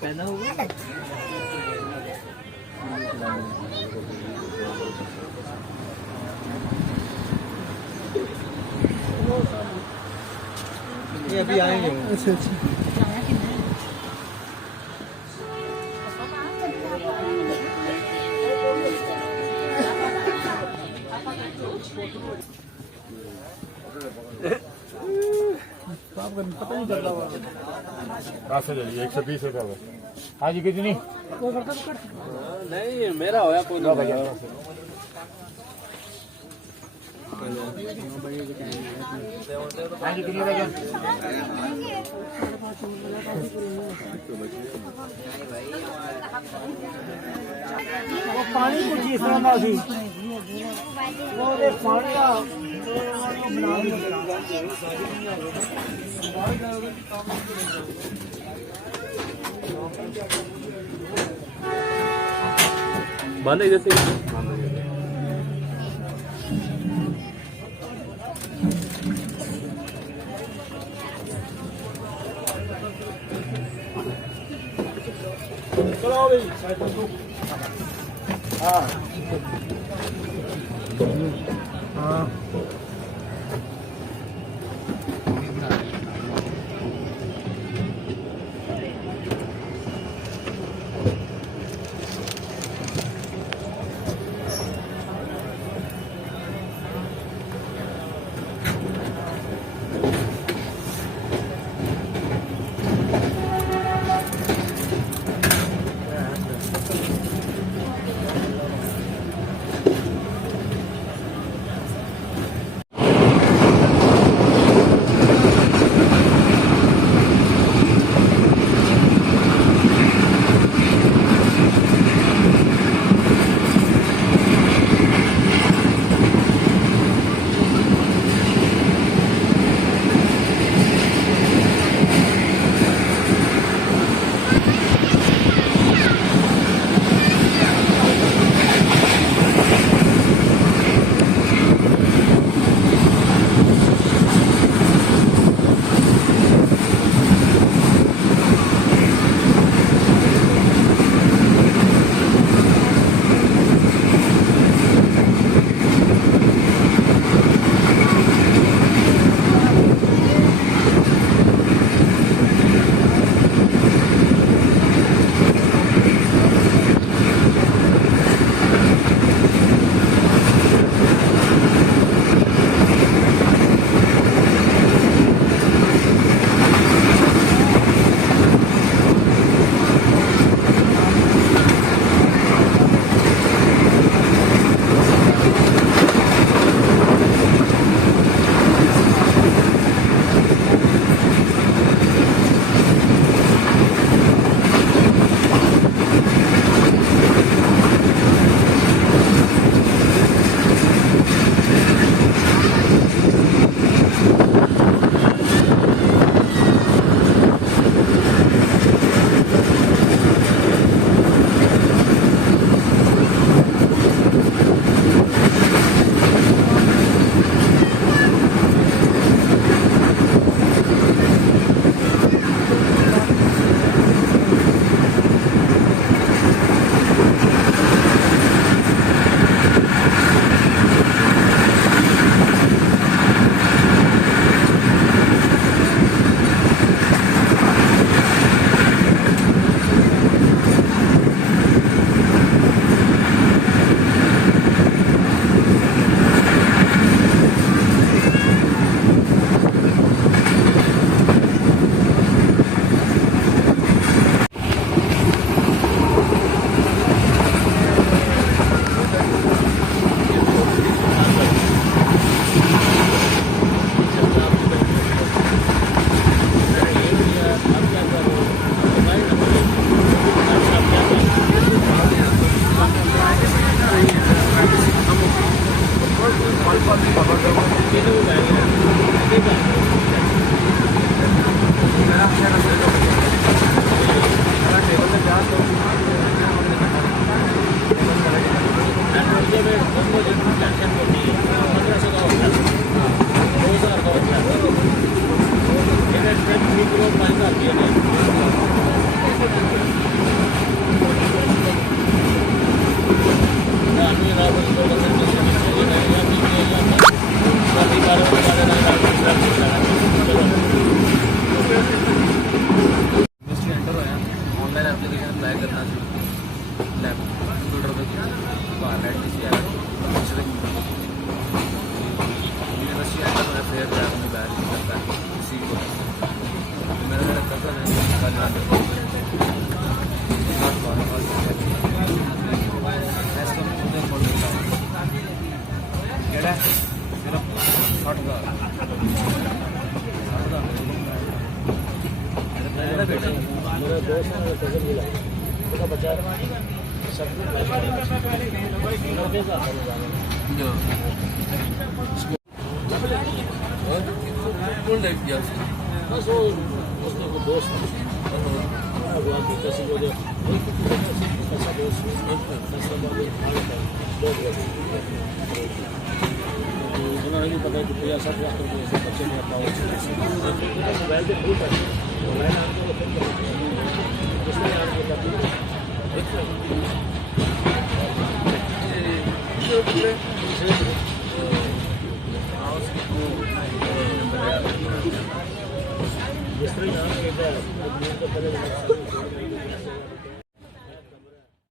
पैदा होगा ये अभी आएंगे। अच्छा अच्छा पता नहीं चलता हुआ 120 रुपये। हाँ जी कितनी? नहीं मेरा होया कोई ना भैया। हाँ जी कितनी लगे? वो पानी को चीज ना थी वो पानी का बंद है जैसे चलो भाई हाँ हाँ टेंशन होती है 1500 का होता है 2000 का होता है ये टेंशन भी करो 5000 दिए नहीं ना अभी रात को तो बस ये नहीं या अभी बार मिस्टर एंटर होया ऑनलाइन एप्लीकेशन अप्लाई करना लैपटॉप बाहर नेट से आया यूनिवर्सिटी एंटर होया फिर अपनी बैग करता है इसी को मेरा कज़न है कल रात को ऐसा मुझे बोल रहा है केड़ा मेरा हट गया मेरा दोस्त है कज़न मिला उसका बच्चा सब कौन ले गया बस वो उसका कोई दोस्त है वो आप कैसे बोले ऐसा दोस्त ऐसा बात उन्होंने भी पता है कि 50-60 लाख रुपये से बच्चे ने अपना मोबाइल से खूब है मोबाइल आपको उसमें आपको जिस तरह नाम कहता है